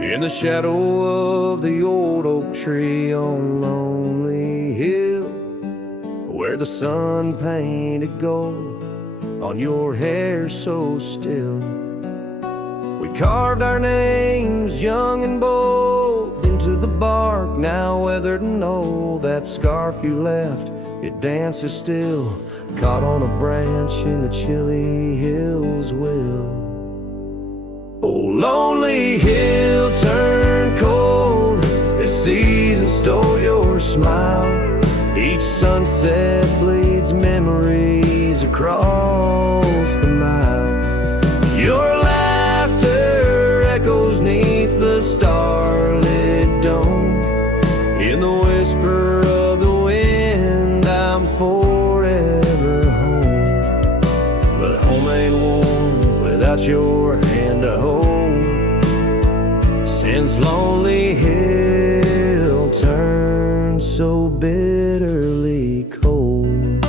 In the shadow of the old oak tree on Lonely Hill, where the sun painted gold on your hair so still, we carved our names young and bold into the bark, now weathered and old. That scarf you left, it dances still, caught on a branch in the chilly hills will. Oh, lonely hill turned cold, this season stole your smile. Each sunset bleeds memories across the mile. Your laughter echoes neath the starlit dome. In the whisper of the wind, I'm forever home. But home ain't warm without your hand to hold. Since Lonely Hill turned so bitterly cold.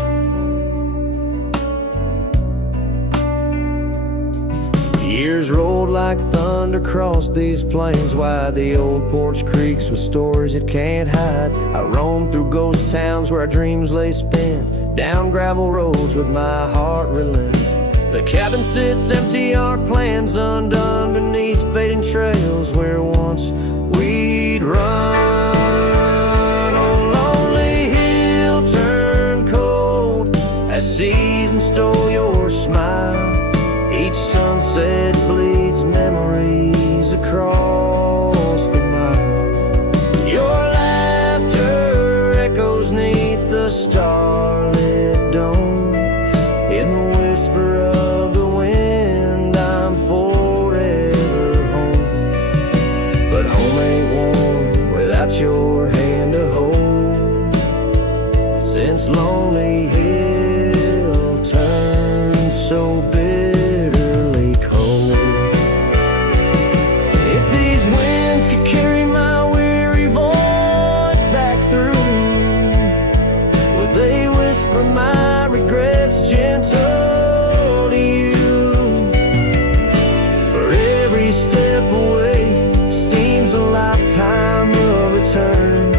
Years rolled like thunder across these plains wide. The old porch creaks with stories it can't hide. I roamed through ghost towns where our dreams lay spent, down gravel roads with my heart relents. The cabin sits empty, our plans undone beneath fading trails where once we'd run. Oh, lonely hill turned cold as season stole your smile. Each sunset bleeds memories across the mile. Your laughter echoes neath the starlit dome. In the whisper of the wind, I'm forever home. But home ain't warm without your hand to hold. Since Lonely Hill turned so bitterly cold. If these winds could carry my weary voice back through, would they whisper my regrets gentle to you? For every step away seems a lifetime of return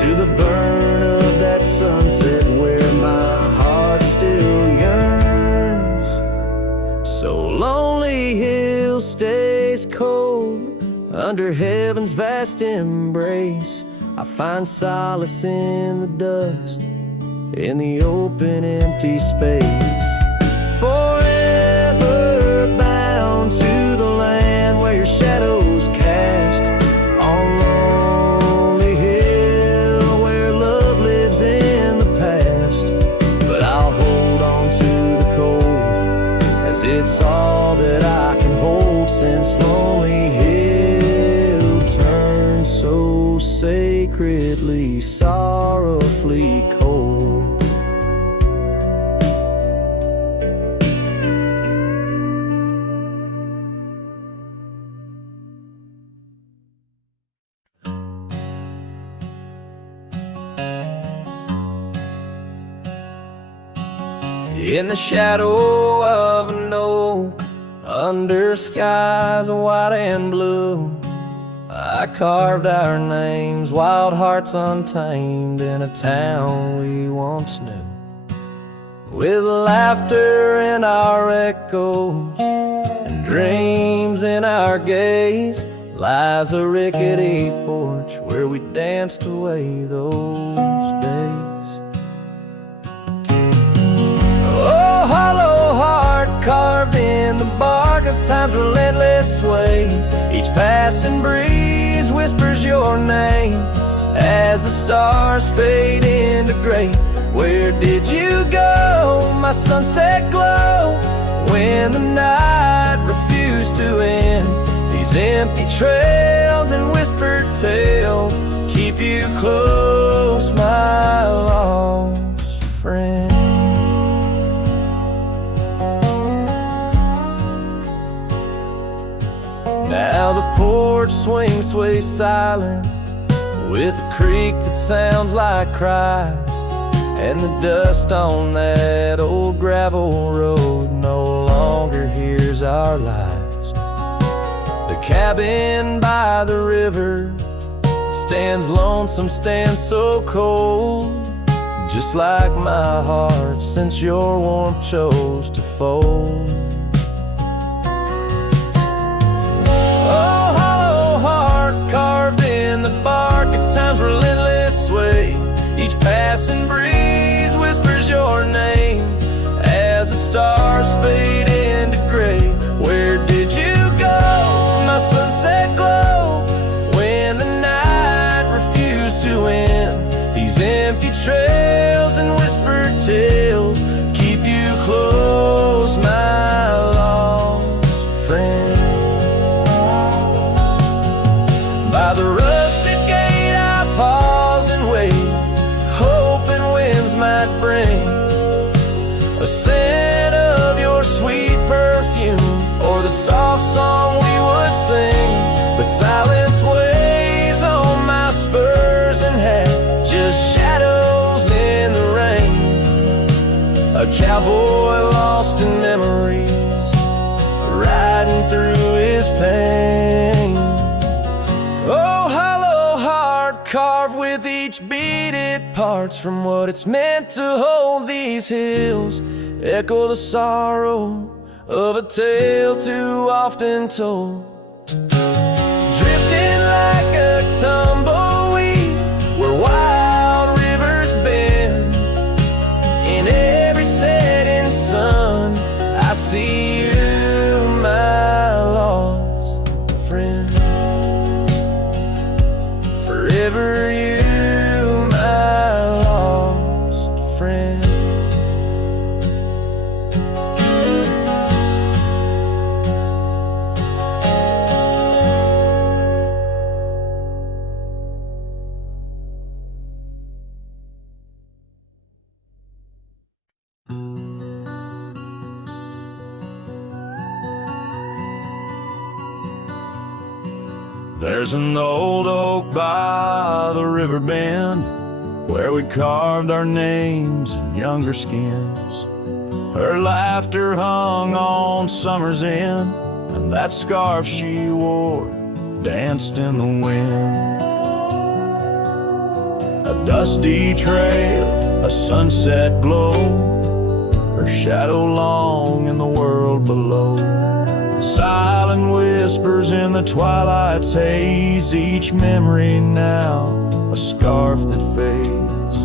to the burn of that sunset where my heart still yearns. So Lonely Hill stays cold under heaven's vast embrace. I find solace in the dust, in the open empty space. Forever bound to the land where your shadows cast. On Lonely Hill where love lives in the past. But I'll hold on to the cold as it's all that I can hold. Since Lonely Hill turned so sacredly, sorrowfully cold. In the shadow of an oak, under skies of white and blue, I carved our names, wild hearts untamed, in a town we once knew. With laughter in our echoes and dreams in our gaze, lies a rickety porch where we danced away those days. Oh, hollow heart carved in the bark of time's relentless sway. Each passing breeze whispers your name as the stars fade into gray. Where did you go, my sunset glow, when the night refused to end? These empty trails and whispered tales keep you close, my lost friend. Now the porch swings, sways silent, with a creak that sounds like cries, and the dust on that old gravel road no longer hears our lies. The cabin by the river stands lonesome, stands so cold, just like my heart since your warmth chose to fold. Oh, hollow heart carved in the bark, at times relentless sway. Each passing breeze whispers your name as the stars fade into gray. Where did you go, my sunset glow, when the night refused to end? These empty trails and whispered tales keep you close, my lost friend. By the rusted gate I pause and wait, hoping winds might bring a scent of your sweet perfume, or the soft song we would sing. But silence weighs on my spurs and hat, just shadows in the rain. A cowboy lost in memories, riding through his pain. Oh, hollow heart carved with each beat it parts from what it's meant to hold. These hills echo the sorrow of a tale too often told. Drifting like a tumbleweed where wild rivers bend, in every setting sun I see you, my lost friend. Forever you, my lost friend. There's an old oak by the river bend where we carved our names in younger skins. Her laughter hung on summer's end, and that scarf she wore danced in the wind. A dusty trail, a sunset glow, her shadow long in the world below. Silent whispers in the twilight's haze, each memory now a scarf that fades.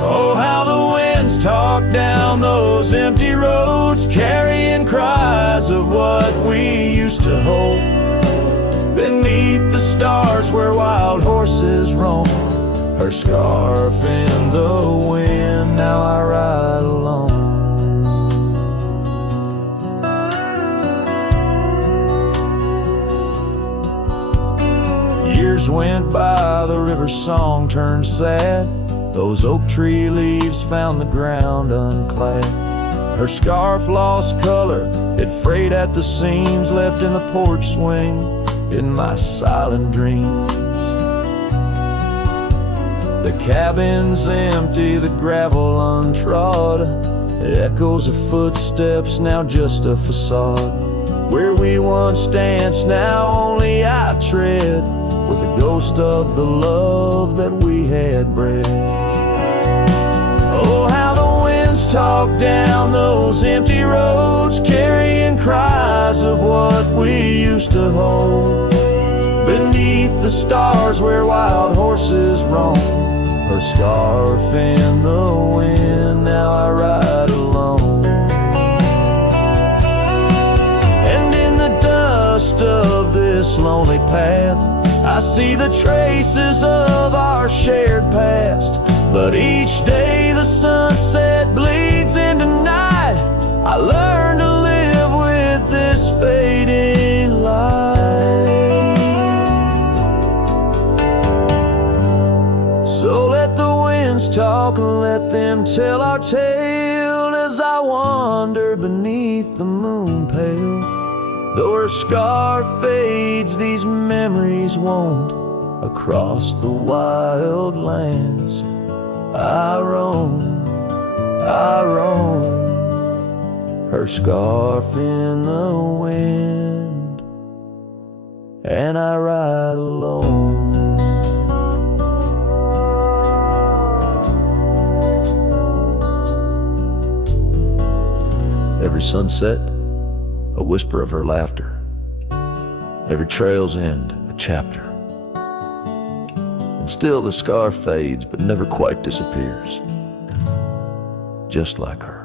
Oh, how the winds talk down those empty roads, carrying cries of what we used to hold. Beneath the stars where wild horses roam, her scarf in the wind, now I ride alone. Years went by, the river's song turned sad. Those oak tree leaves found the ground unclad. Her scarf lost color, it frayed at the seams, left in the porch swing in my silent dreams. The cabin's empty, the gravel untrod, echoes of footsteps, now just a facade. Where we once danced, now only I tread, with the ghost of the love that we had bred. Oh, how the winds talk down those empty roads, carrying cries of what we used to hold. Beneath the stars where wild horses roam, her scarf in the wind, now I ride alone. And in the dust of this lonely path, I see the traces of our shared past. But each day the sunset bleeds into night, I learn to live with this fading light. So let the winds talk and let them tell our tale, as I wander beneath the moon pale. Though her scarf fades, these memories won't. Across the wild lands I roam, her scarf in the wind, and I ride alone. Every sunset, a whisper of her laughter. Every trail's end, a chapter. And still the scar fades, but never quite disappears. Just like her.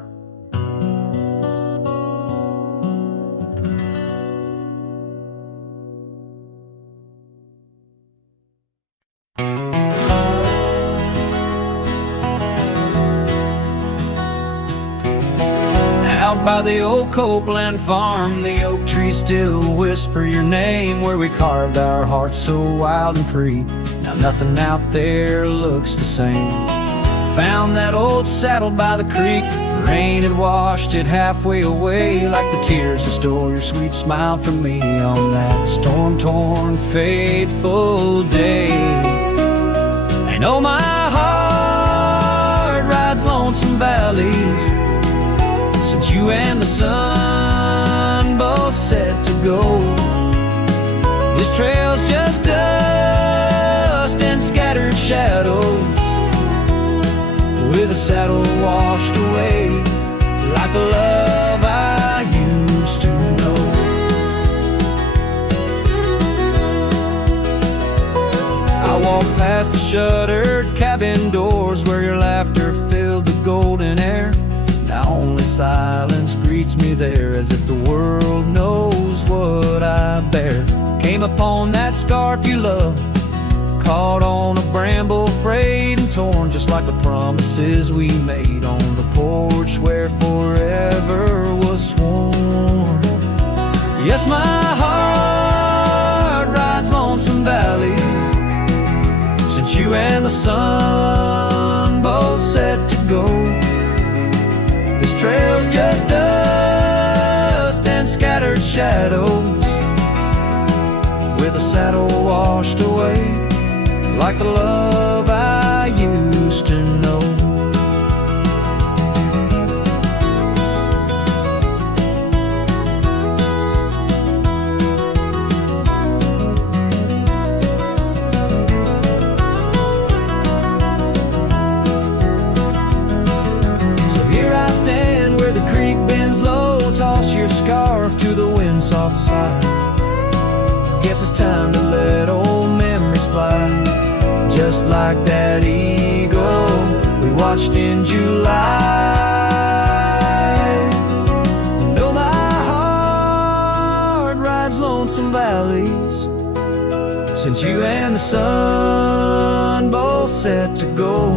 Out by the old Copeland farm, the oak trees still whisper your name. Where we carved our hearts so wild and free, now nothing out there looks the same. Found that old saddle by the creek, the rain had washed it halfway away. Like the tears that stole your sweet smile from me on that storm-torn, fateful day. I know my heart rides lonesome valleys since you and the sun both set to go. This trail's just dust and scattered shadows, with a saddle washed away, like the love I used to know. I walk past the shuttered cabin doors where your laughter filled the golden air. Now only silence greets me there, as if the world knows what I bear. Came upon that scarf you love, caught on a bramble, frayed and torn, just like the promises we made on the porch where forever was sworn. Yes, my heart rides lonesome valleys since you and the sun both set to go. This trail's just dust and scattered shadows, with a saddle washed away, like the love I used to know. So here I stand where the creek bends low, toss your scarf to the wind's soft side. Guess it's time to let old memories fly, just like that eagle we watched in July. No, my heart rides lonesome valleys since you and the sun both set to go.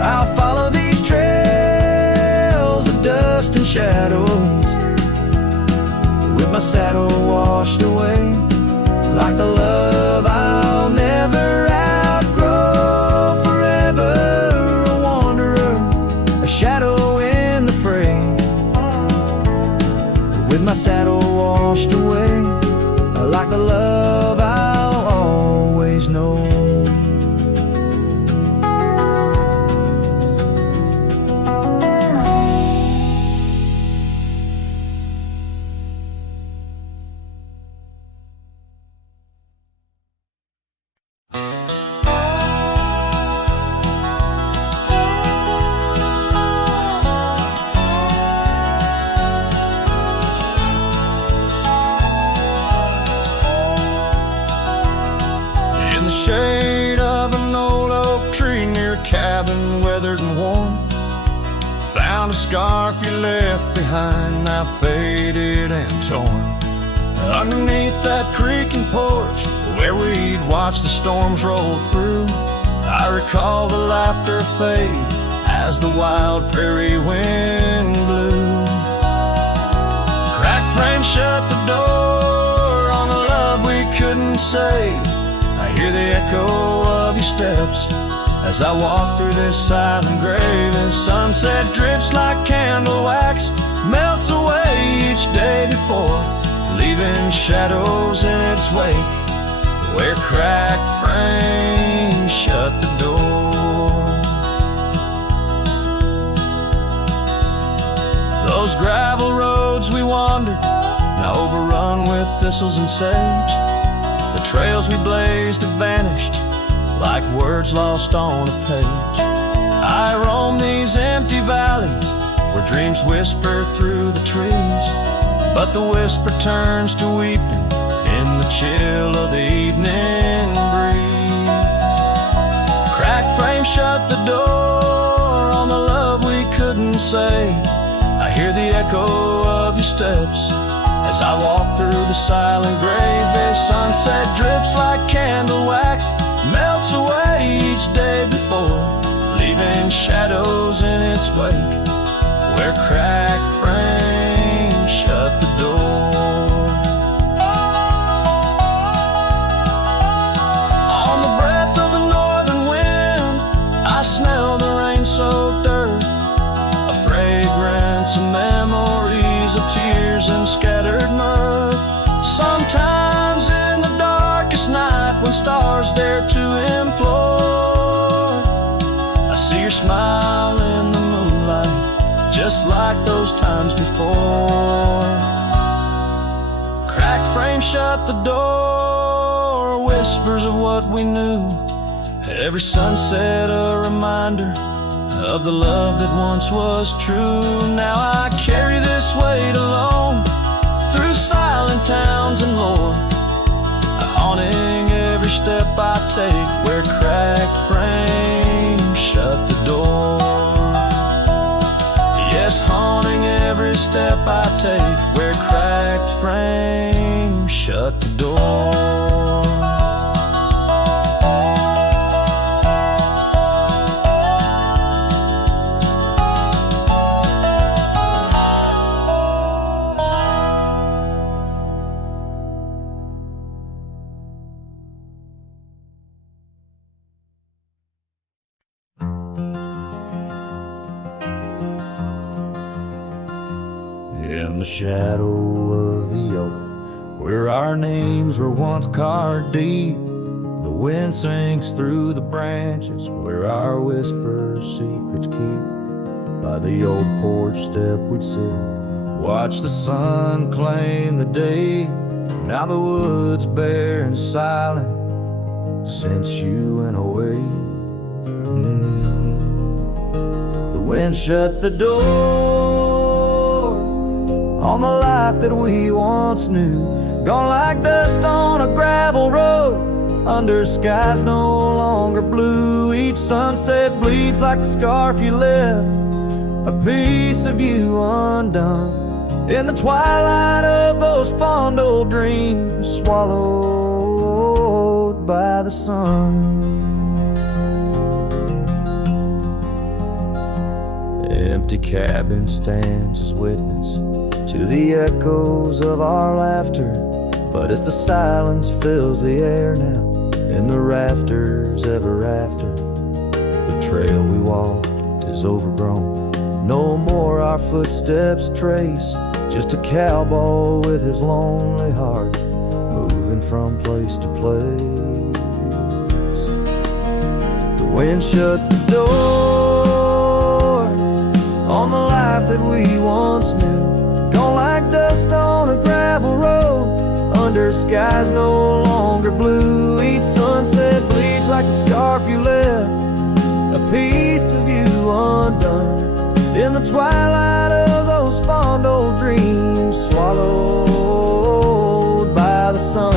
I'll follow these trails of dust and shadows, with my saddle washed away, like the love I'll never outgrow. Forever a wanderer, a shadow in the fray, with my saddle washed away, like the love I'll always know. Shade of an old oak tree near a cabin, weathered and worn. Found a scarf you left behind, now faded and torn. Underneath that creaking porch where we'd watch the storms roll through, I recall the laughter fade as the wild prairie wind blew. Cracked frame shut the door on the love we couldn't say. I hear the echo of your steps as I walk through this silent grave. If sunset drips like candle wax, melts away each day before, leaving shadows in its wake, where cracked frames shut the door. Those gravel roads we wandered now overrun with thistles and sage. The trails we blazed have vanished like words lost on a page. I roam these empty valleys where dreams whisper through the trees, but the whisper turns to weeping in the chill of the evening breeze. Cracked frame shut the door on the love we couldn't say. I hear the echo of your steps as I walk through the silent grave. The sunset drips like candle wax, melts away each day before, leaving shadows in its wake where cracked frames shut the door. On the breath of the northern wind, I smell the rain-soaked earth, a fragrance of memories of tears and scattered mirth. Sometimes in the darkest night when stars dare to implore, I see your smile in the moonlight, just like those times before. Cracked frame shut the door, whispers of what we knew. Every sunset a reminder of the love that once was true. Now I carry this weight alone through silent towns and lore, haunting every step I take where cracked frames shut the door. Yes, haunting every step I take where cracked frames shut the door. In the shadow of the oak, where our names were once carved deep, the wind sinks through the branches, where our whispers secrets keep. By the old porch step we'd sit, watch the sun claim the day. Now the wood's bare and silent since you went away. The wind shut the door on the life that we once knew, gone like dust on a gravel road, under skies no longer blue. Each sunset bleeds like the scarf you left, a piece of you undone, in the twilight of those fond old dreams, swallowed by the sun. Empty cabin stands as witness to the echoes of our laughter, but as the silence fills the air now, in the rafters ever after, the trail we walked is overgrown. No more our footsteps trace, just a cowboy with his lonely heart, moving from place to place. The wind shut the door on the life that we once knew, gone like dust on a gravel road, under skies no longer blue. Each sunset bleeds like the scarf you left, a piece of you undone, in the twilight of those fond old dreams, swallowed by the sun.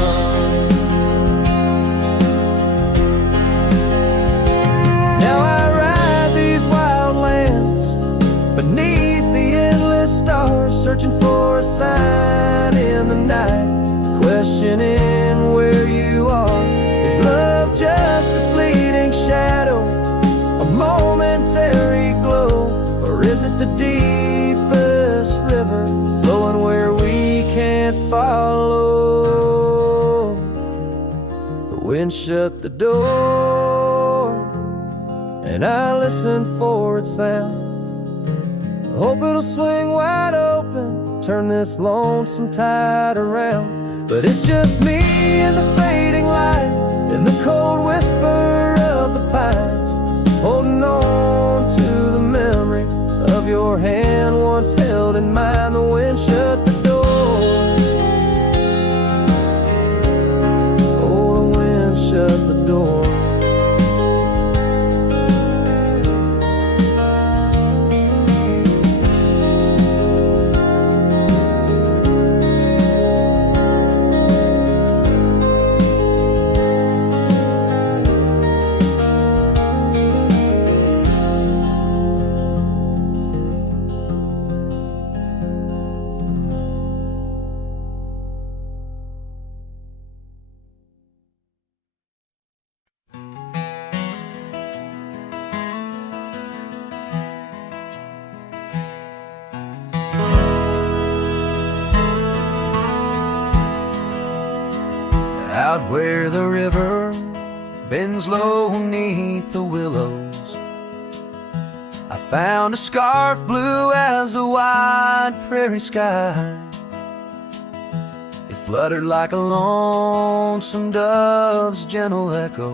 Now I ride these wild lands beneath the endless stars, searching for a sign in the night, questioning where you are. Is love just a fleeting shadow, a momentary glow, or is it the deepest river flowing where we can't follow? The wind shut the door, and I listen for its sound. Hope it'll swing wide open, turn this lonesome tide around. But it's just me and the fading light, and the cold whisper of the pines, holding on to the memory of your hand once held in mine. The wind shut the door, spot where the river bends low beneath the willows. I found a scarf blue as the wide prairie sky. It fluttered like a lonesome dove's gentle echo,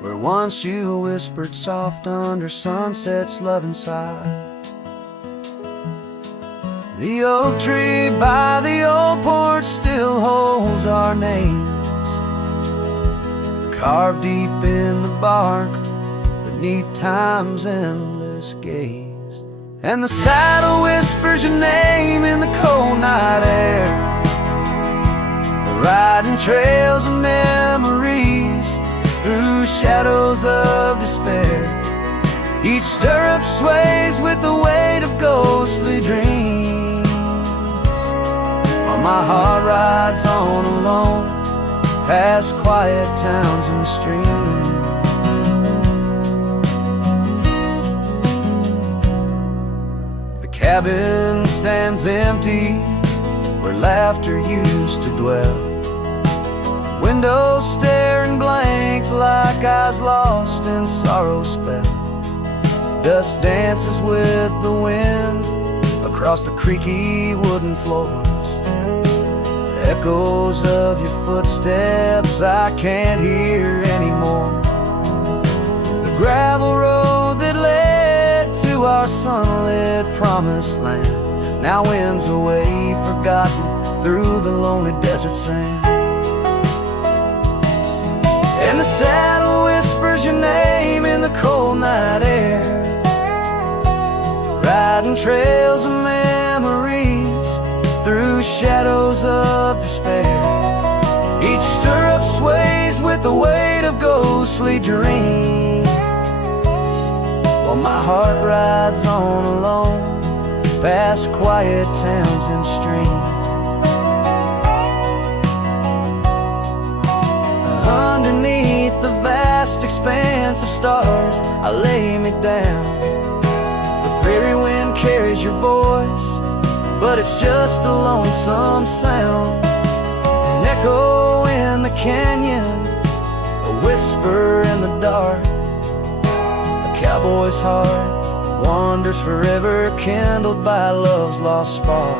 where once you whispered soft under sunset's loving sigh. The oak tree by the old porch still holds our names, carved deep in the bark beneath time's endless gaze. And the saddle whispers your name in the cold night air, riding trails of memories through shadows of despair. Each stirrup sways with the weight of ghostly dreams, while my heart rides on alone past quiet towns and streams. The cabin stands empty where laughter used to dwell, windows staring blank like eyes lost in sorrow's spell. Dust dances with the wind across the creaky wooden floors, echoes of your footsteps I can't hear anymore. The gravel road that led to our sunlit promised land now winds away forgotten through the lonely desert sand. And the saddle whispers your name in the cold night air, riding trails of memories through shadows of despair. Each stirrup sways with the weight of ghostly dreams, while my heart rides on alone past quiet towns and streams. Underneath the vast expanse of stars I lay me down. The prairie wind carries your voice, but it's just a lonesome sound, an echo in the canyon, a whisper in the dark. A cowboy's heart wanders forever, kindled by love's lost spark.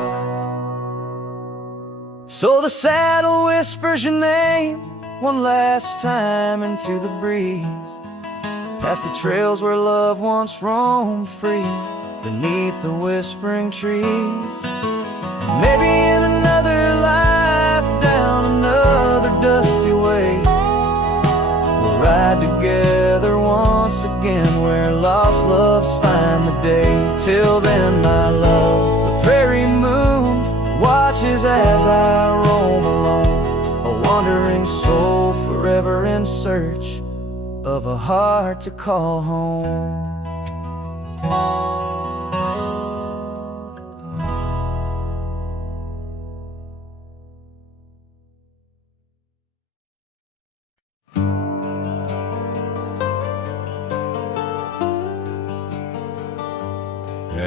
So the saddle whispers your name one last time into the breeze, past the trails where love once roamed free beneath the whispering trees. Maybe in another life, down another dusty way, we'll ride together once again where lost loves find the day. Till then, my love, the prairie moon watches as I roam alone, a wandering soul forever in search of a heart to call home.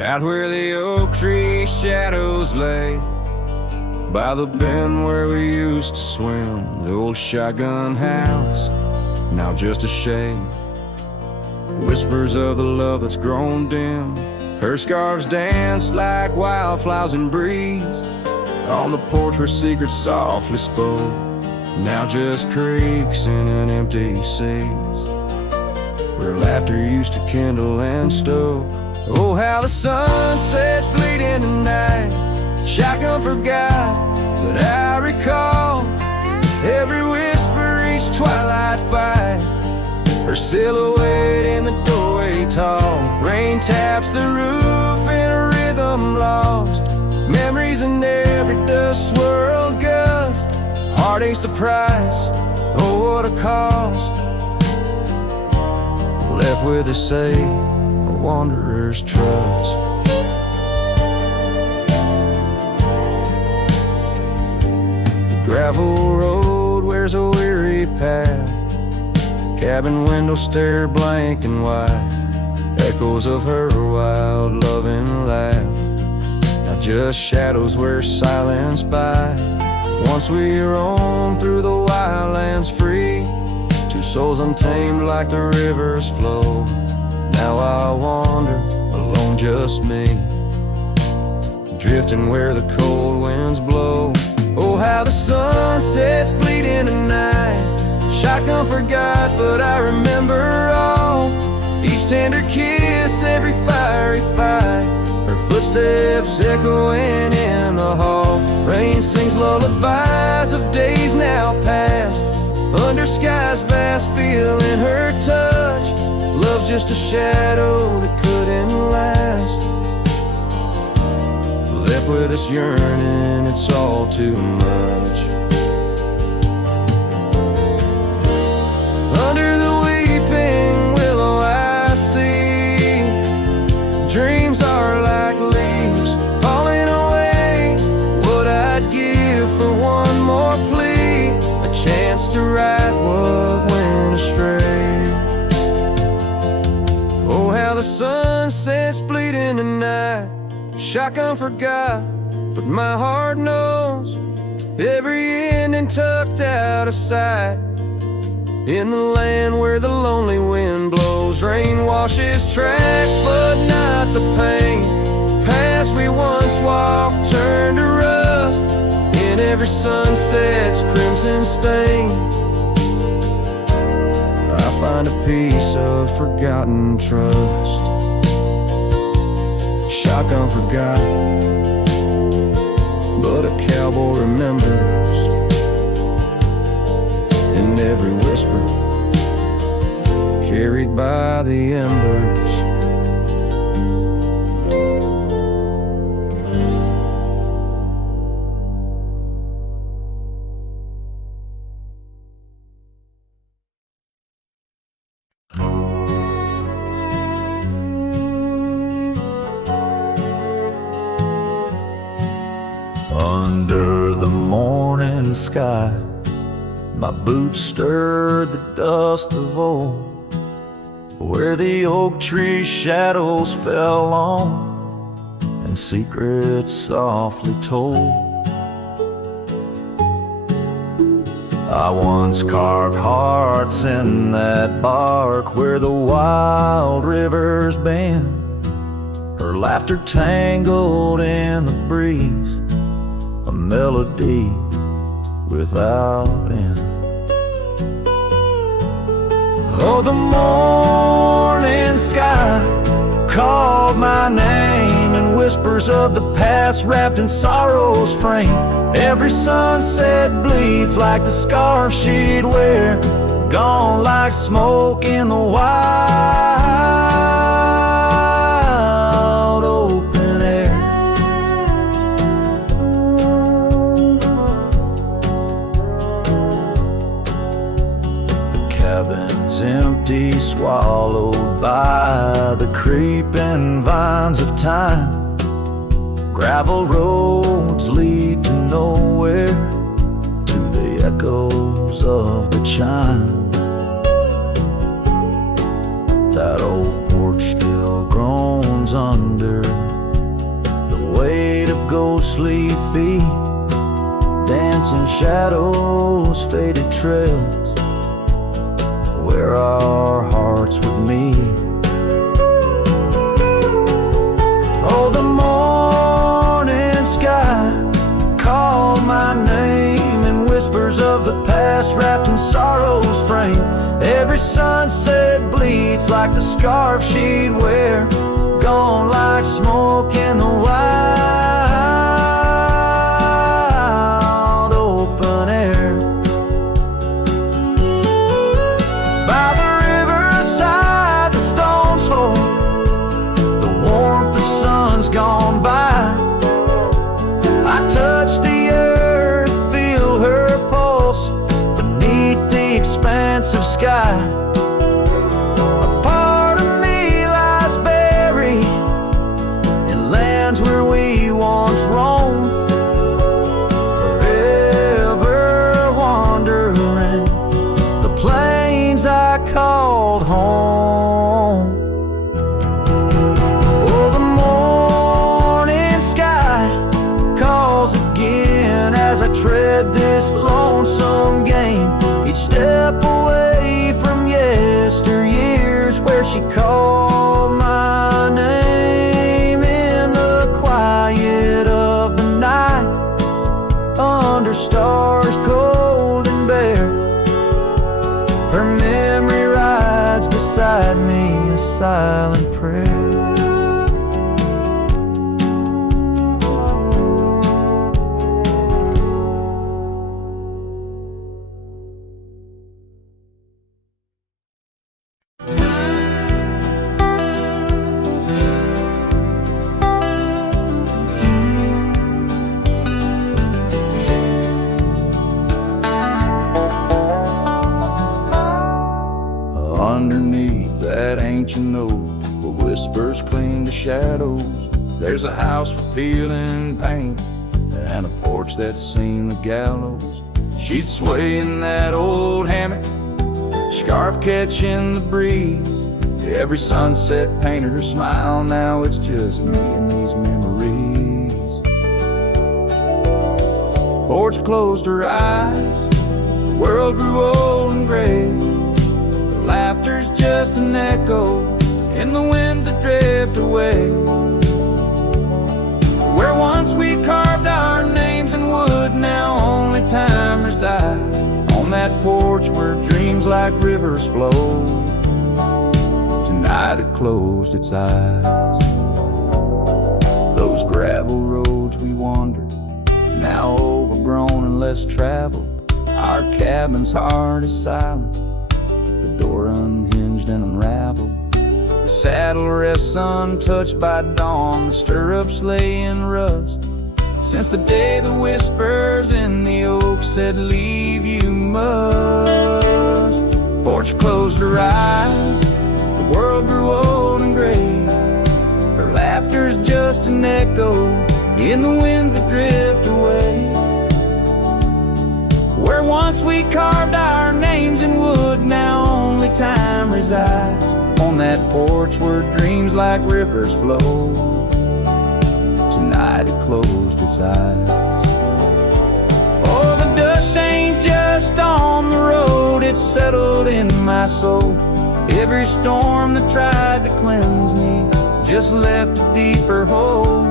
Out where the oak tree shadows lay, by the bend where we used to swim, the old shotgun house, now just a shade. Whispers of the love that's grown dim, her scarves dance like wildflowers in breeze. On the porch where secrets softly spoke, now just creaks in an empty seas, where laughter used to kindle and stoke. Oh, how the sunsets bleed into night, shotgun forgot, but I recall every whisper, each twilight fight, her silhouette in the doorway tall. Rain taps the roof in a rhythm lost, memories in every dust swirled gust. Heartache's the price, oh what a cost, left with a say, a wanderer's trust. Gravel road wears a weary path, cabin windows stare blank and wide, echoes of her wild loving laugh, now just shadows where silence by. Once we roam through the wildlands free, two souls untamed like the river's flow. Now I wander alone, just me, drifting where the cold winds blow. Oh, how the sunsets bleed into night. Shotgun forgot, but I remember all. Each tender kiss, every fiery fight, her footsteps echoing in the hall. Rain sings lullabies of days now past, under skies vast, feeling her touch. Love's just a shadow that couldn't last, left with this yearning, it's all too much. Under the weeping willow I see, dreams are like leaves falling away. What I'd give for one more plea, a chance to right what went astray. Oh, how the sunsets bleed in the night. Shotgun forgot, but my heart knows every ending tucked out of sight. In the land where the lonely wind blows, rain washes tracks, but not the pain. Paths we once walked turn to rust, in every sunset's crimson stain. I find a piece of forgotten trust. Shotgun forgot, but a cowboy remembers. In every whisper, carried by the embers. Under the morning sky, my boots stirred the dust of old, where the oak tree shadows fell on and secrets softly told. I once carved hearts in that bark where the wild rivers bend, her laughter tangled in the breeze, a melody without end. Oh, the morning sky called my name in whispers of the past wrapped in sorrow's frame. Every sunset bleeds like the scarf she'd wear, gone like smoke in the wild open air. The cabin's empty, swallowed by the creeping vines of time. Gravel roads lead to nowhere, to the echoes of the chime. That old porch still groans under the weight of ghostly feet, dancing shadows, faded trails, where our hearts would meet. Oh, the morning sky called my name in whispers of the past wrapped in sorrow's frame. Every sunset bleeds like the scarf she'd wear, gone like smoke in the wild open air. By the riverside the stones hold the warmth of suns gone by. I touch the earth, feel her pulse beneath the expanse of sky. A part of me lies buried in lands where we once roamed, forever wandering the plains I called home. Oh, the morning sky calls again as I tread this whispers cling to shadows. There's a house with peeling paint and a porch that's seen the gallows. She'd sway in that old hammock, scarf catching the breeze. Every sunset painted her smile. Now it's just me and these memories. Porch closed her eyes, the world grew old and gray. The laughter's just an echo in the winds that drift away. Where once we carved our names in wood, now only time resides. On that porch where dreams like rivers flow, tonight it closed its eyes. Those gravel roads we wandered, now overgrown and less traveled. Our cabin's heart is silent, the door unhinged and unraveled. The saddle rests untouched by dawn, the stirrups lay in rust. Since the day the whispers in the oak said, leave you must. Porch closed her eyes, the world grew old and gray. Her laughter's just an echo in the winds that drift away. Where once we carved our names in wood, now only time resides. On that porch where dreams like rivers flow, tonight it closed its eyes. Oh, the dust ain't just on the road, it's settled in my soul. Every storm that tried to cleanse me just left a deeper hole.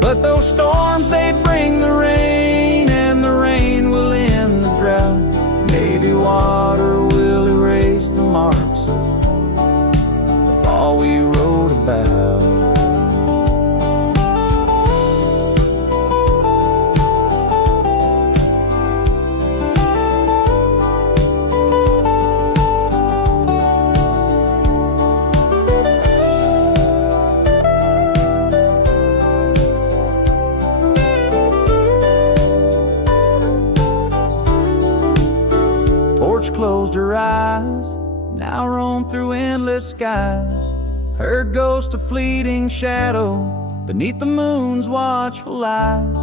But those storms, they bring the rain, and the rain will end the drought. Maybe water will erase the marks of all we wrote about. Closed her eyes, now roam through endless skies. Her ghost a fleeting shadow beneath the moon's watchful eyes.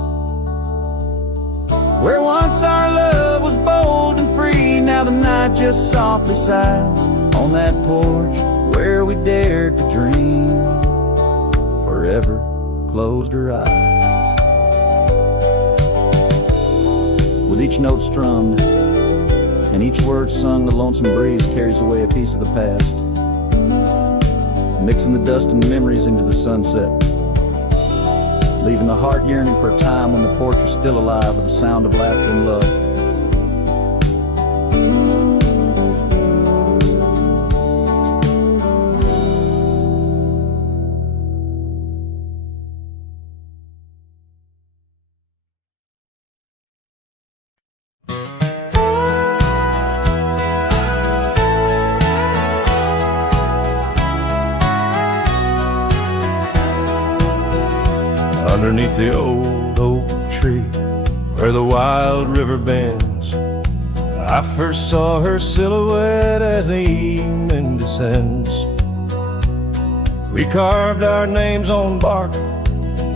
Where once our love was bold and free, now the night just softly sighs. On that porch where we dared to dream, forever closed her eyes. With each note strummed and each word sung, the lonesome breeze carries away a piece of the past, mixing the dust and memories into the sunset, leaving the heart yearning for a time when the porch was still alive with the sound of laughter and love. Underneath the old oak tree where the wild river bends, I first saw her silhouette as the evening descends. We carved our names on bark,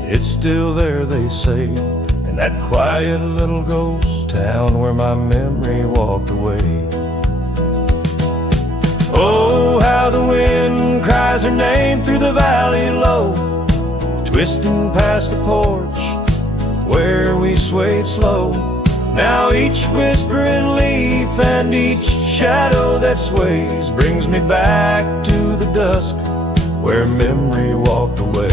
it's still there they say, in that quiet little ghost town where my memory walked away. Oh, how the wind cries her name through the valley low, twisting past the porch where we swayed slow. Now each whispering leaf and each shadow that sways brings me back to the dusk where memory walked away.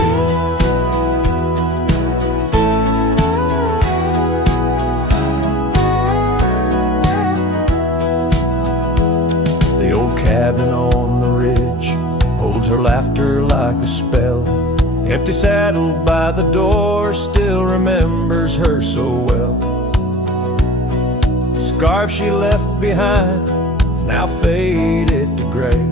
The old cabin on the ridge holds her laughter like a spell. Empty saddle by the door still remembers her so well. The scarf she left behind, now faded to gray,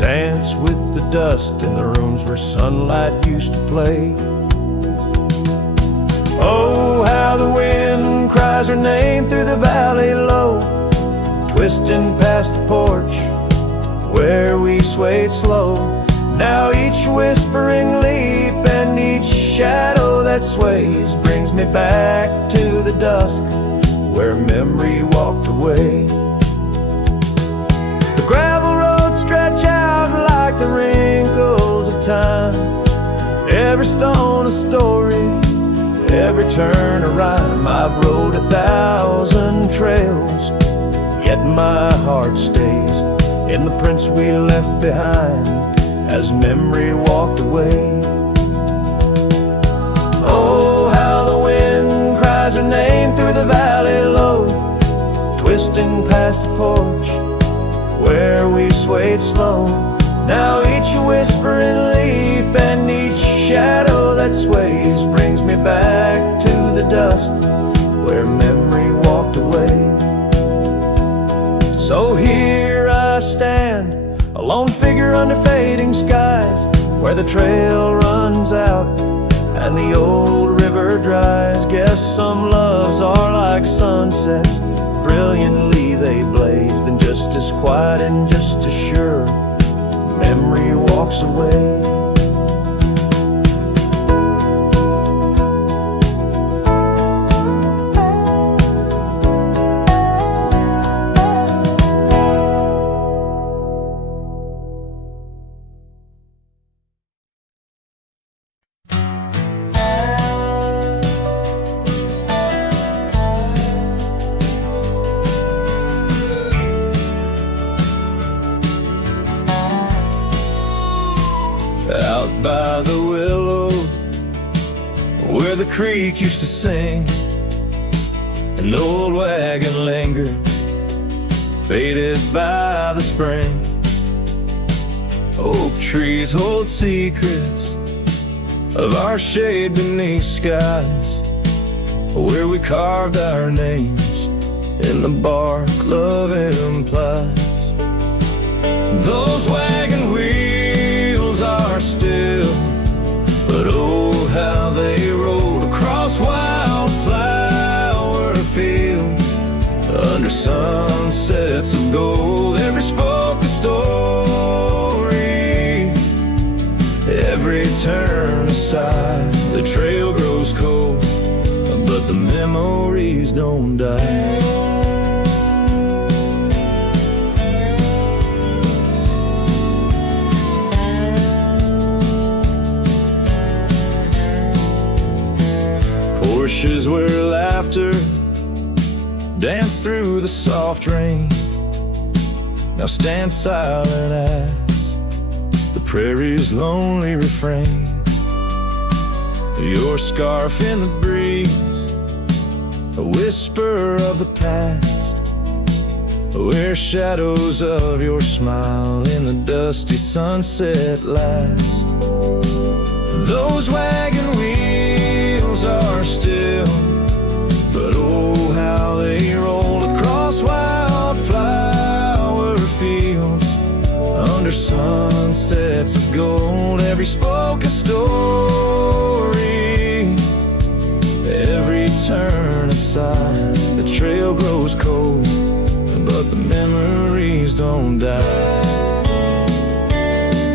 dance with the dust in the rooms where sunlight used to play. Oh, how the wind cries her name through the valley low, twisting past the porch where we swayed slow. Now each whispering leaf and each shadow that sways brings me back to the dusk where memory walked away. The gravel roads stretch out like the wrinkles of time, every stone a story, every turn a rhyme. I've rode 1,000 trails, yet my heart stays in the prints we left behind as memory walked away. Oh, how the wind cries her name through the valley low, twisting past the porch where we swayed slow. Now each whispering leaf and each shadow that sways brings me back to the dusk where memory walked away. So here I stand, a lone figure under fading skies, where the trail runs out and the old river dries. Guess some loves are like sunsets, brilliantly they blaze, then just as quiet and just as sure memory walks away. Out by the willow where the creek used to sing, an old wagon lingered, faded by the spring. Oak trees hold secrets of our shade beneath skies, where we carved our names in the bark love implies. Those wagon wheels are still, but oh how they roll across wildflower fields under sunsets of gold. Every spoke a story, every turn aside the trail grows cold, but the memories don't die. Porches where laughter danced through the soft rain now stand silent as the prairie's lonely refrain. Your scarf in the breeze, a whisper of the past, where shadows of your smile in the dusty sunset last. Those wagon wheels are still, but oh how they roll across wildflower fields under sunsets of gold. Every spoke a story, every turn aside the trail grows cold, but the memories don't die.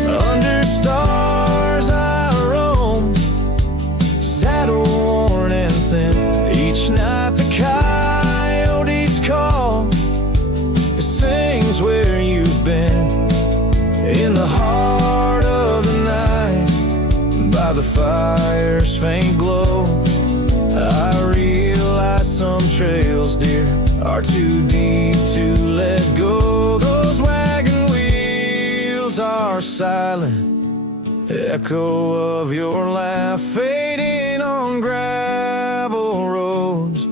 Under stars I roam, saddle worn and thin. Each night the coyotes call, it sings where you've been. In the heart of the night, by the fire's faint glow, I realize some trails, dear, are too deep to let go. Those wagon wheels are silent, echo of your laugh fading on gravel roads,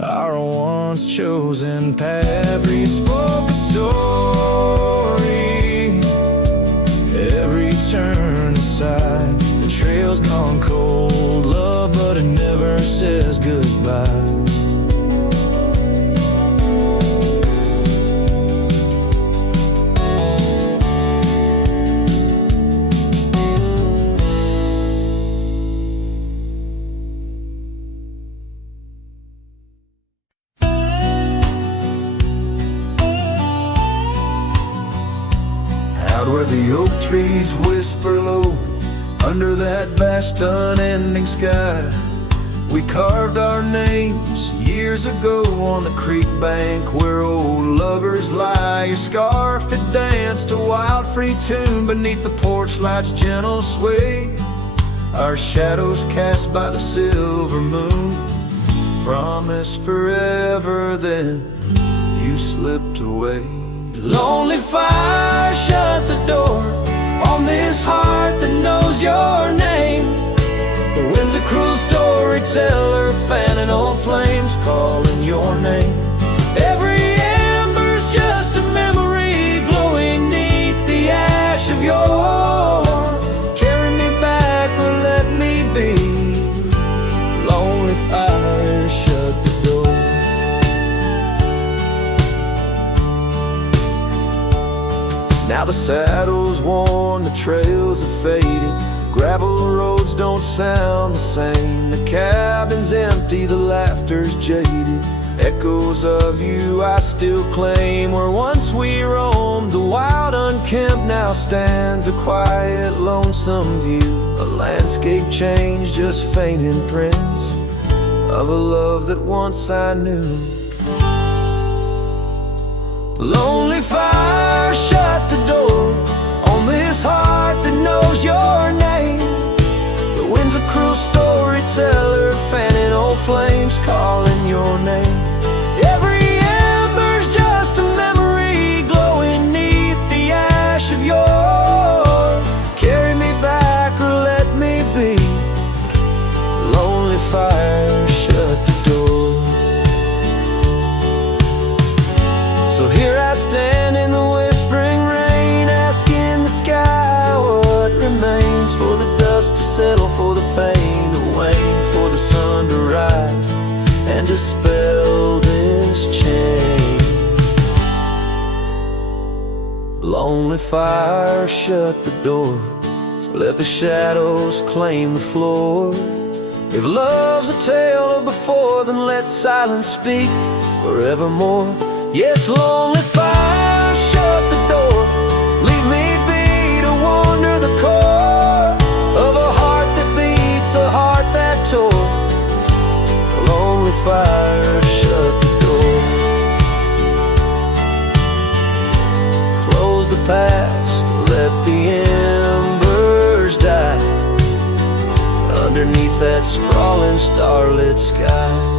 our once chosen path. We spoke a story, every turn aside the trail's gone cold, love, but it never says goodbye. Out where the oak trees whisper low under that vast unending sky. We carved our names years ago on the creek bank where old lovers lie. Your scarf it danced a wild free tune beneath the porch light's gentle sway. Our shadows cast by the silver moon promised forever, then you slipped away. Lonely fire, shut the door on this heart that knows your name. The wind's a cruel storyteller, fanning old flames, calling your name. Every ember's just a memory glowing neath the ash of yore. Carry me back or let me be. Lonely fire, shut the door. Now the saddle's worn, the trails are faded, gravel roads don't sound the same. The cabin's empty, the laughter's jaded. Echoes of you I still claim. Where once we roamed, the wild unkempt now stands a quiet, lonesome view. A landscape change, just faint imprints of a love that once I knew. Lonely fire, shut the door on this heart that knows your name. The wind's a cruel storyteller, fanning old flames, calling your name. Every ember's just a memory glowing neath the ash of yore. Carry me back or let me be. Lonely fire, shut the door. So here I stand in the whispering rain, asking the sky what remains. For the dust to settle, for the pain to wane, for the sun to rise and dispel this chain. Lonely fire, shut the door. Let the shadows claim the floor. If love's a tale of before, then let silence speak forevermore. Yes, lonely fire, shut the door. Leave me be to wander the core of a heart that beats, a heart that tore. Lonely fire, shut the door. Close the past, let the embers die underneath that sprawling starlit sky.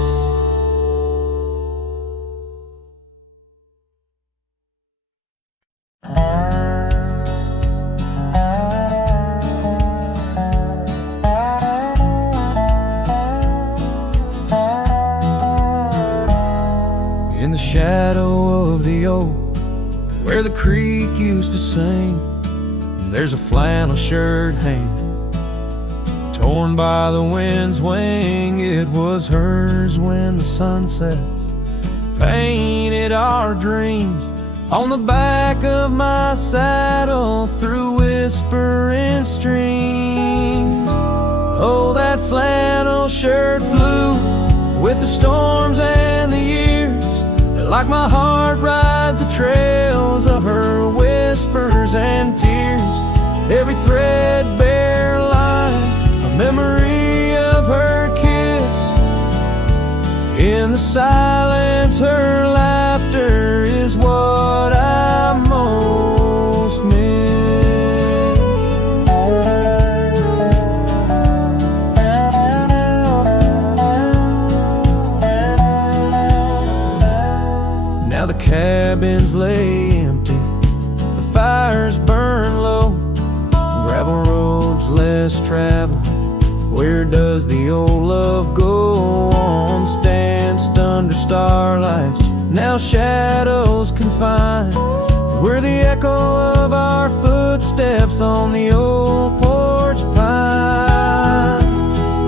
In the shadow of the oak, where the creek used to sing, there's a flannel shirt hanging, torn by the wind's wing. It was hers when the sun sets, painted our dreams on the back of my saddle through whispering streams. Oh, that flannel shirt flew with the storms and the years, like my heart rides the trails of her whispers and tears. Every threadbare line, a memory of her kiss. In the silence, her laughter is what I most miss. Now the cabins lay empty, the fires burn low, gravel roads less traveled. Where does the old love go on? Danced under starlights, now shadows confined. We're the echo of our footsteps on the old porch pines.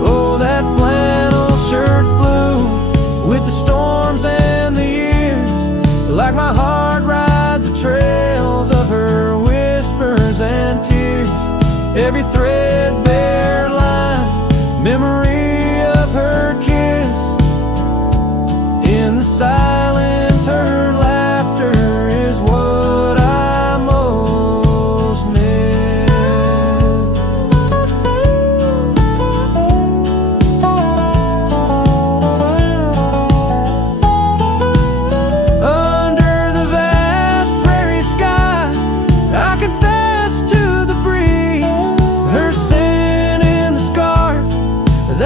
Oh, that flannel shirt flew with the storms and the years, like my heart rides the trails of her whispers and tears. Every threadbare line, memory of her kiss. In the silence, her laughter is what I most miss.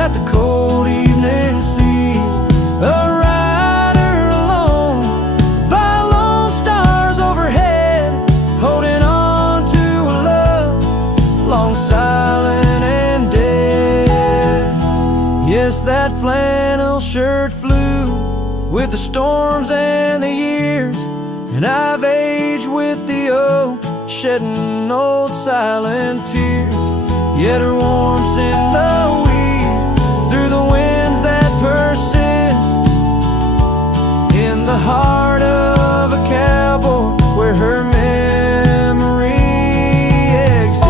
that the cold evening sees. A rider alone by lone stars overhead, holding on to a love long silent and dead. Yes, that flannel shirt flew with the storms and the years, and I've aged with the oaks, shedding old silent tears. Yet her warmth's in the weave, through the winds that persist, in the heart of a cowboy where her memory exists.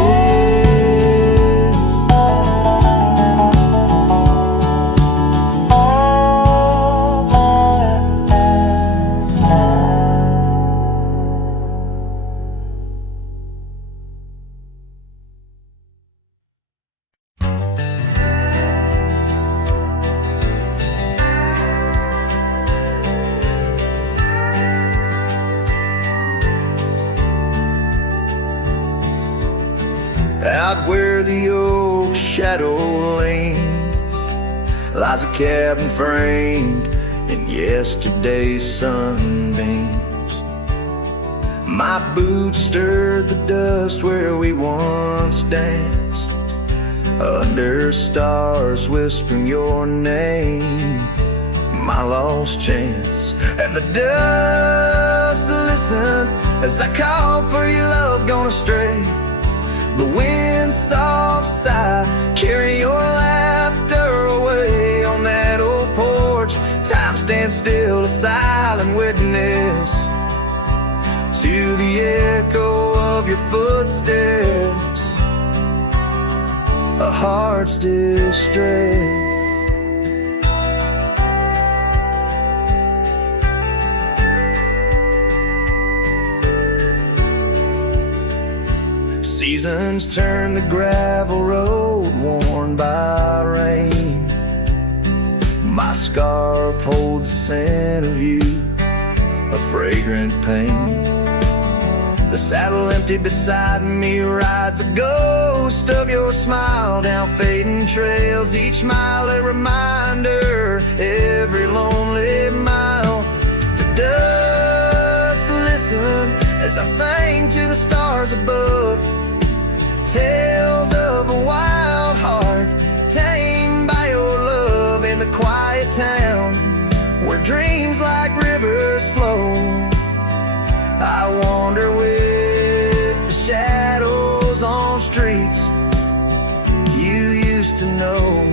Out where the oak shadow leans lies a cabin framed in yesterday's sunbeams. My boots stirred the dust where we once danced, under stars whispering your name, my lost chance. And the dust listened as I called for your love gone astray. The wind's soft sigh carry your laughter away. On that old porch, time stands still, a silent witness to the echo of your footsteps, a heart's distress. Seasons turn the gravel road worn by rain. My scarf holds the scent of you, a fragrant pain. The saddle empty beside me rides a ghost of your smile down fading trails. Each mile a reminder, every lonely mile. The dust listened as I sang to the stars above, tales of a wild heart tamed by your love. In the quiet town where dreams like rivers flow, I wander with the shadows on streets you used to know.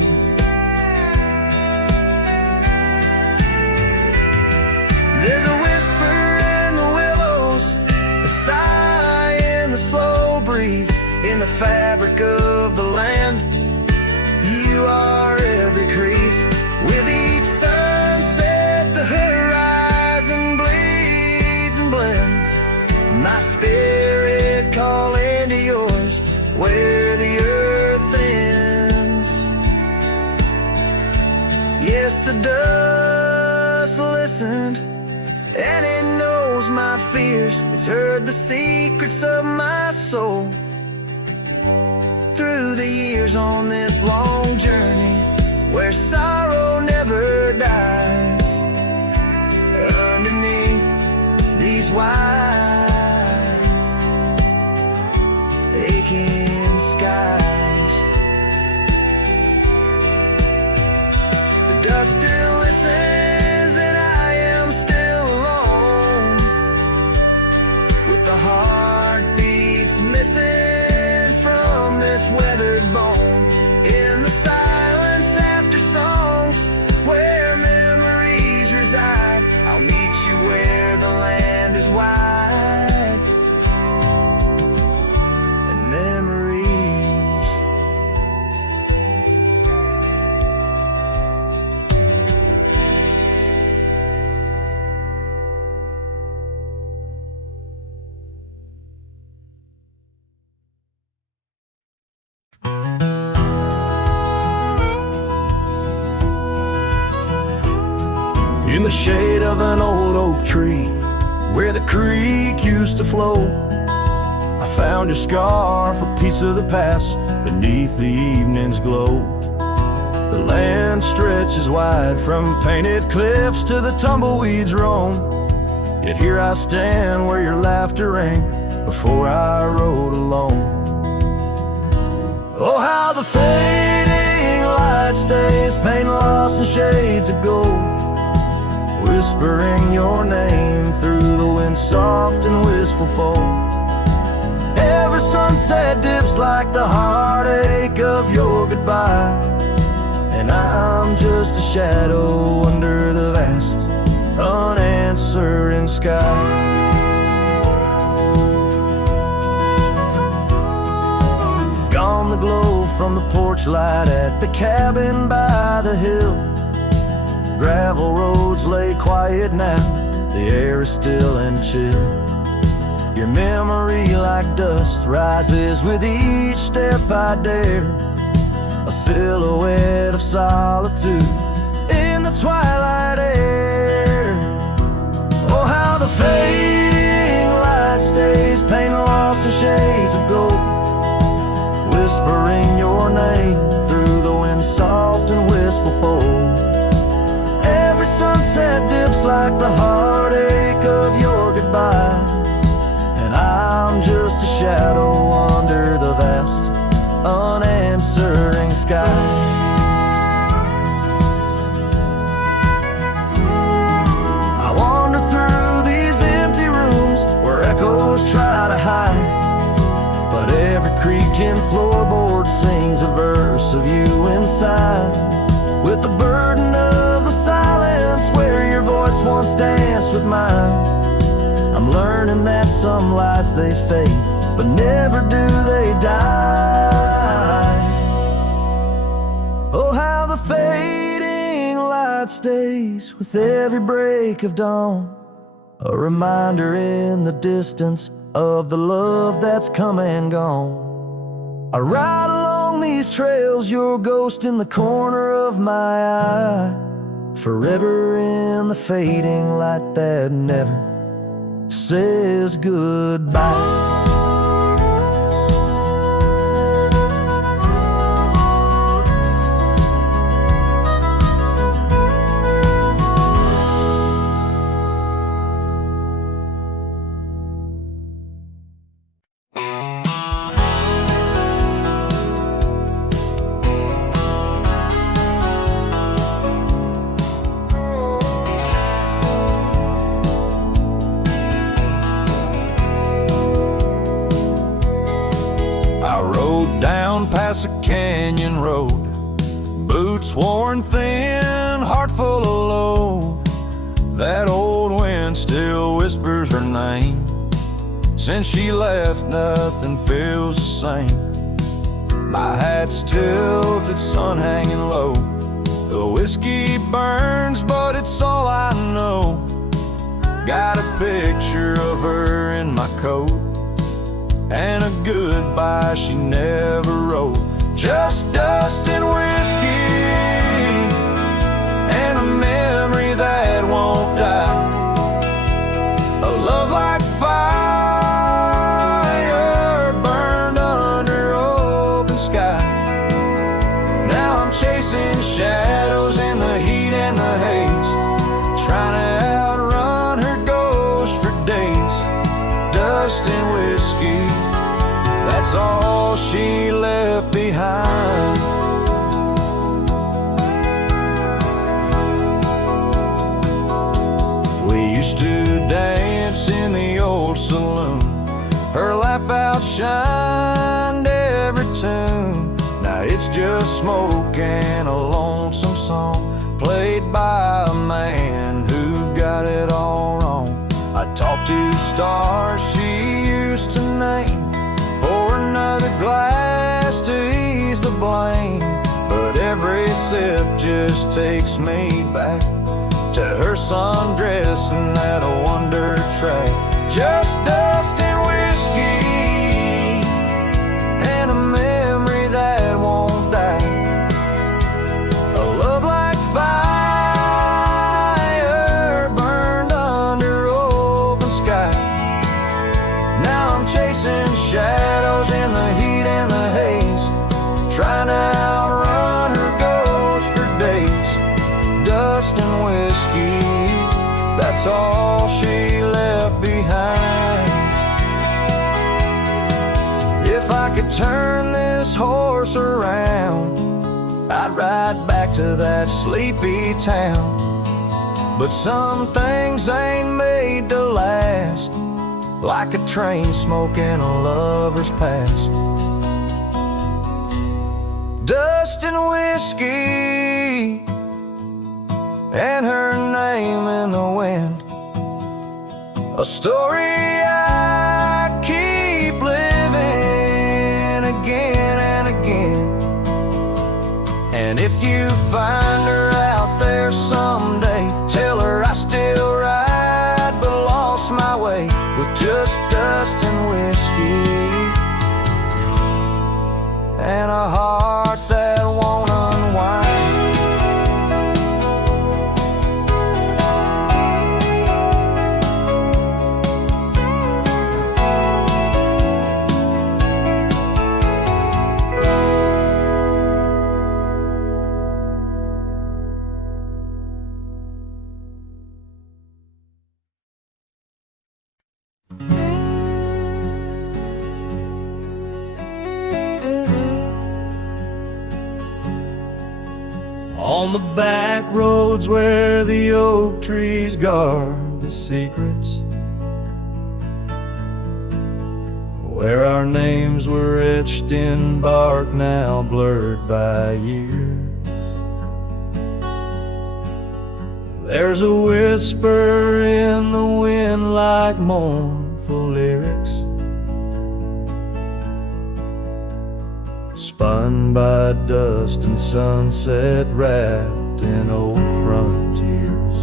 There's a whisper in the willows, a sigh in the slow breeze, in the fabric of the land. You are every crease. With each sunset the horizon bleeds and blends, my spirit calling to yours where the earth ends. Yes, the dust listened and it knows my fears. It's heard the secrets of my soul through the years on this long journey where sorrow never dies. Underneath these wide aching skies, the dust still listens and I am still alone, with the heartbeats missing from this weathered bone. In the silence after songs where memories reside, I'll meet you where the land is wide and memories. In the shade of an old oak tree where the creek used to flow, I found your scarf, a piece of the past beneath the evening's glow. The land stretches wide from painted cliffs to the tumbleweeds roam. Yet here I stand where your laughter rang before I rode alone. Oh, how the fading light stays, paint lost in shades of gold, whispering your name through the wind, soft and wistful fold. Every sunset dips like the heartache of your goodbye, and I'm just a shadow under the vast, unanswering sky. Gone the glow from the porch light at the cabin by the hill. Gravel roads lay quiet now, the air is still and chill. Your memory like dust rises with each step I dare, a silhouette of solitude in the twilight air. Oh, how the fading light stays, paint lost in shades of gold, whispering your name through the wind, soft and wistful fold. Every sunset dips like the heartache of your goodbye, and I'm just a shadow under the vast, unanswering sky. I wander through these empty rooms where echoes try to hide, but every creaking floorboard sings a verse of you inside. With the burden of the silence where your voice once danced with mine, I'm learning that some lights they fade, but never do they die. Oh, how the fading light stays with every break of dawn, a reminder in the distance of the love that's come and gone. I ride along these trails, your ghost in the corner of my eye, forever in the fading light that never says goodbye. Past a canyon road, boots worn thin, heart full of load. That old wind still whispers her name. Since she left, nothing feels the same. My hat's tilted, sun hanging low. The whiskey burns, but it's all I know. Got a picture of her in my coat, and a goodbye she never wrote. Just dust and whiskey, and a memory that won't die. A love like fire, burned under open sky. Now I'm chasing shadows in the heat and the haze, trying to outrun her ghost for days. Dust and whiskey, that's all she left behind. We used to dance in the old saloon, her laugh outshined every tune. Now it's just smoke and a lonesome song, played by a man who got it all wrong. I talked to stars she used to name, pour another glass to ease the blame, but every sip just takes me back to her sundress and that wonder track. Just dust and whiskey, and a memory that won't die. A love like fire, burned under open sky. Now I'm chasing shadows in the heat and the haze, trying to outrun her ghost that's all she left behind. If I could turn this horse around, I'd ride back to that sleepy town. But some things ain't made to last, like a train smoke in a lover's past. Dust and whiskey and her name in the wind, a story I keep living again and again. And if you find her out there someday, tell her I still ride but lost my way, with just dust and whiskey and a heart that won't unwind. On the back roads where the oak trees guard the secrets, where our names were etched in bark now blurred by years, there's a whisper in the wind like mournful lyrics, spun by dust and sunset wrapped in old frontiers.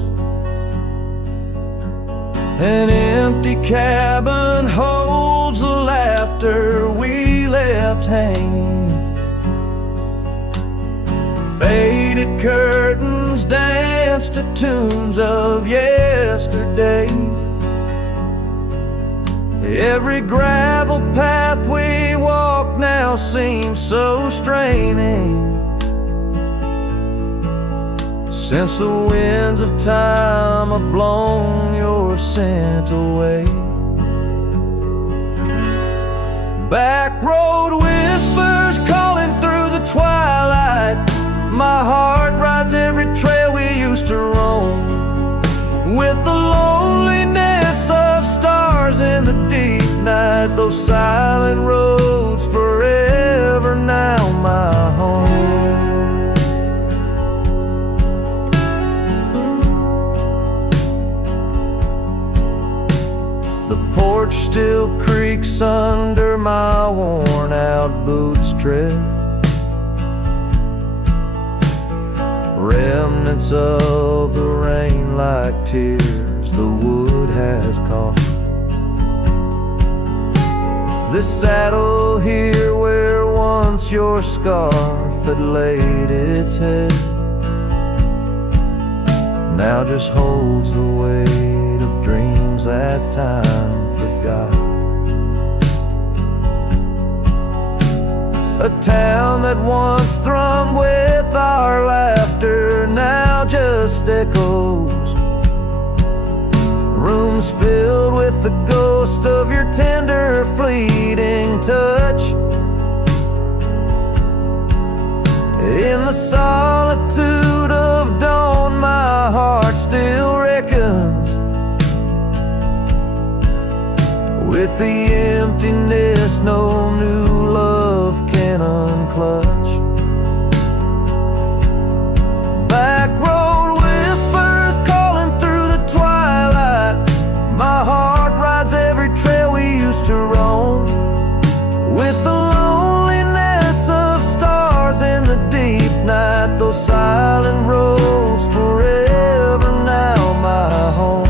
An empty cabin holds the laughter we left hanging. Faded curtains dance to tunes of yesterday. Every gravel path we walk now seems so straining, since the winds of time have blown your scent away. Back road whispers calling through the twilight, my heart rides every trail we used to roam, with the loneliness of stars in the deep night, those silent roads forever now my home. The porch still creaks under my worn out boots tread, remnants of the rain like tears the wood has caught. This saddle here where once your scarf had laid its head, now just holds the weight of dreams that time forgot. A town that once thrummed with our laughter now just echoes, rooms filled with the ghost of your tender fleeting touch. In the solitude of dawn my heart still reckons with the emptiness no new love can unclutch. Back road whispers calling through the twilight, my heart rides every trail we used to roam, with the loneliness of stars in the deep night, those silent roads forever now my home.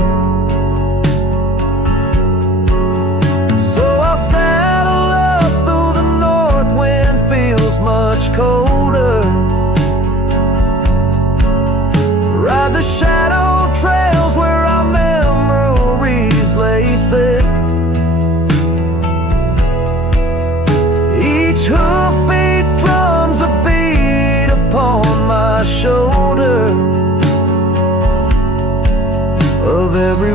So I'll saddle up though the north wind feels much colder, ride the shadow trails where our memories lay thick. Each hoofbeat drums a beat upon my shoulder of every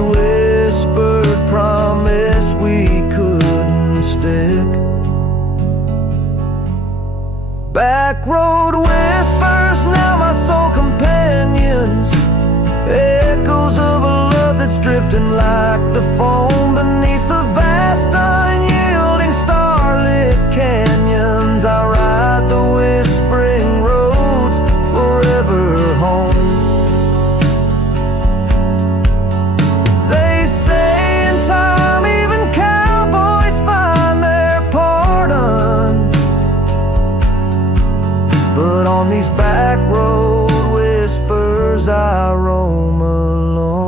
back road whispers, now my soul companions, echoes of a love that's drifting like the foam beneath the vast unyielding starlit canyons. I ride the whispering roads forever home. They say in time even cowboys find their pardons, but on these back road whispers I roam alone.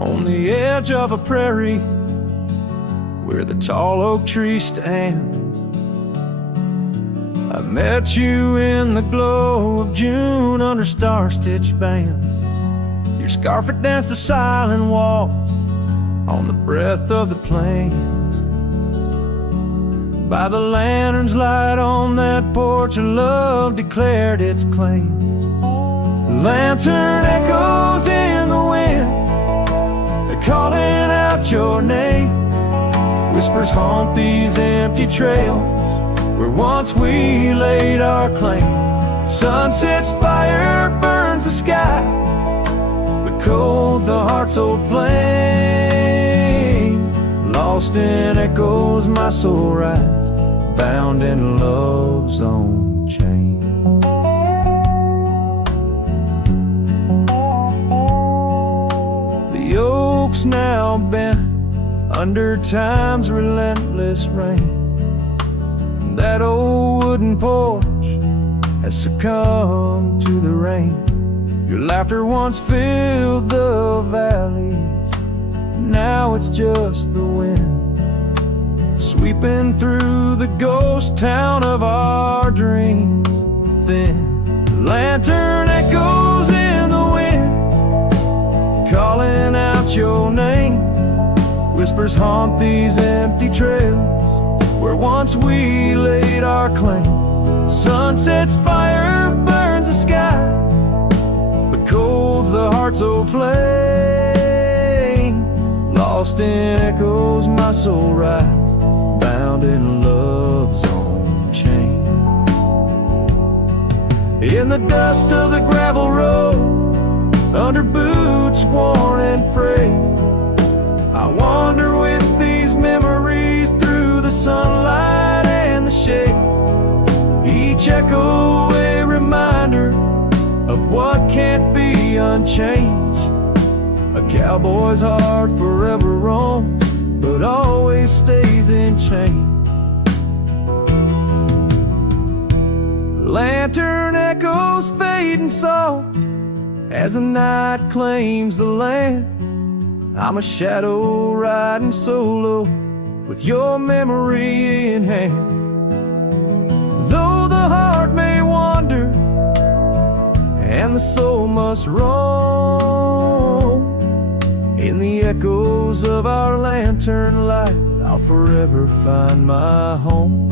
On the edge of a prairie where the tall oak tree stands, I met you in the glow of June under star-stitched bands. Your scarf had danced a silent waltz on the breath of the plains. By the lantern's light on that porch, of love declared its claims. Lantern echoes in the wind, they're calling out your name. Whispers haunt these empty trails where once we laid our claim. Sunset's fire burns the sky, but cold the heart's old flame. Lost in echoes my soul rides, bound in love's own chain. The oak's now bent under time's relentless reign. That old wooden porch has succumbed to the rain. Your laughter once filled the valleys, now it's just the wind sweeping through the ghost town of our dreams. Thin lantern echoes in the wind, calling out your name. Whispers haunt these empty trails where once we laid our claim. Sunset's fire burns the sky, but cold's the heart's old flame. Lost in echoes my soul rides, bound in love's own chain. In the dust of the gravel road, under boots worn and frayed, I wander with these memories through the sunlight and the shade. Each echo a reminder of what can't be unchanged. A cowboy's heart forever roams, but always stays in chains. Lantern echoes fading soft as the night claims the land. I'm a shadow riding solo with your memory in hand. Though the heart may wander and the soul must roam, in the echoes of our lantern light I'll forever find my home.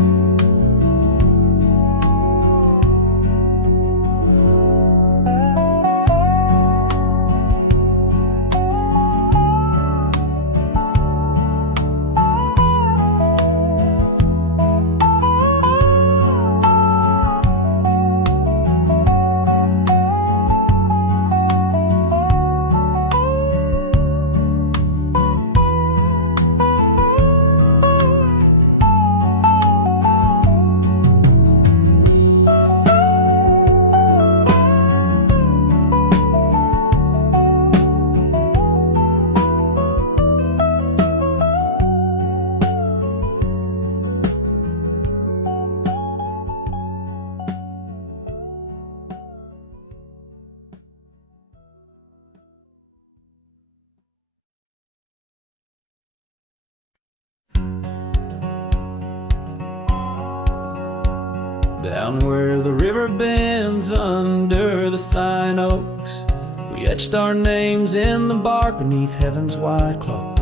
Down where the river bends under the sign oaks, we etched our names in the bark beneath heaven's wide cloak.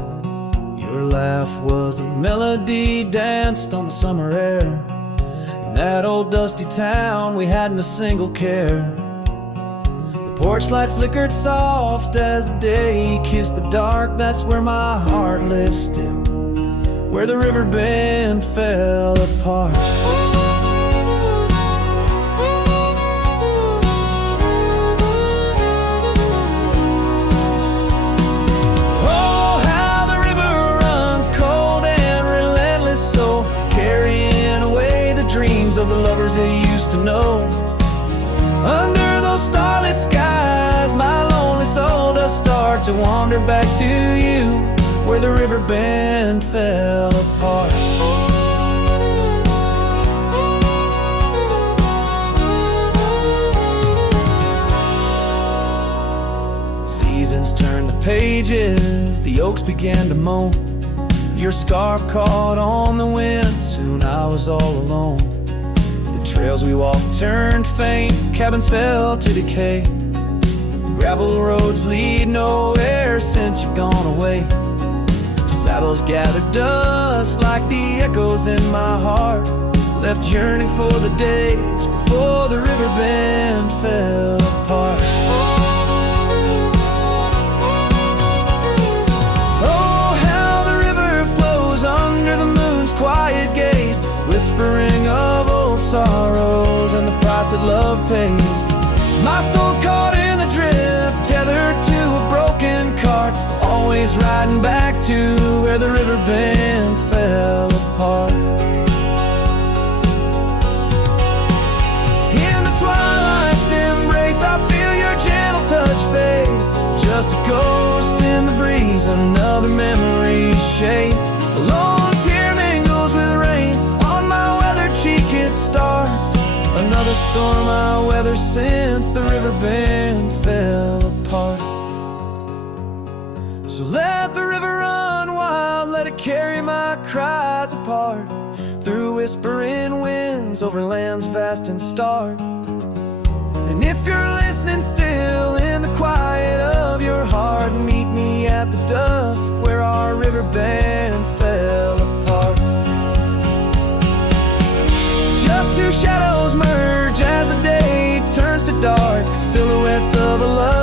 Your laugh was a melody danced on the summer air, that old dusty town, we hadn't a single care. The porch light flickered soft as the day kissed the dark. That's where my heart lives still, where the river bend fell apart. Oh, how the river runs cold and relentless, so carrying away the dreams of the lovers they used to know. Under those starlit skies, my lonely soul does start to wander back to you, where the river bend fell apart. Seasons turned the pages, the oaks began to moan. Your scarf caught on the wind, soon I was all alone. The trails we walked turned faint, cabins fell to decay. Gravel roads lead nowhere since you've gone away. Saddles gathered dust like the echoes in my heart, left yearning for the days before the river bend fell apart. Oh, how the river flows under the moon's quiet gaze, whispering of old sorrows and the price that love pays. My soul's caught in the drift, tethered to a broken cart, always riding back to where the river bend fell apart. In the twilight's embrace, I feel your gentle touch fade, just a ghost in the breeze, another memory shade. A lone tear mingles with rain, on my weathered cheek it starts, another storm I weather since the river bend fell apart. So let the river run wild, let it carry my cries apart, through whispering winds, over lands vast and stark. And if you're listening still in the quiet of your heart, meet me at the dusk where our river bend fell apart. Just two shadows merge as the day turns to dark, silhouettes of a love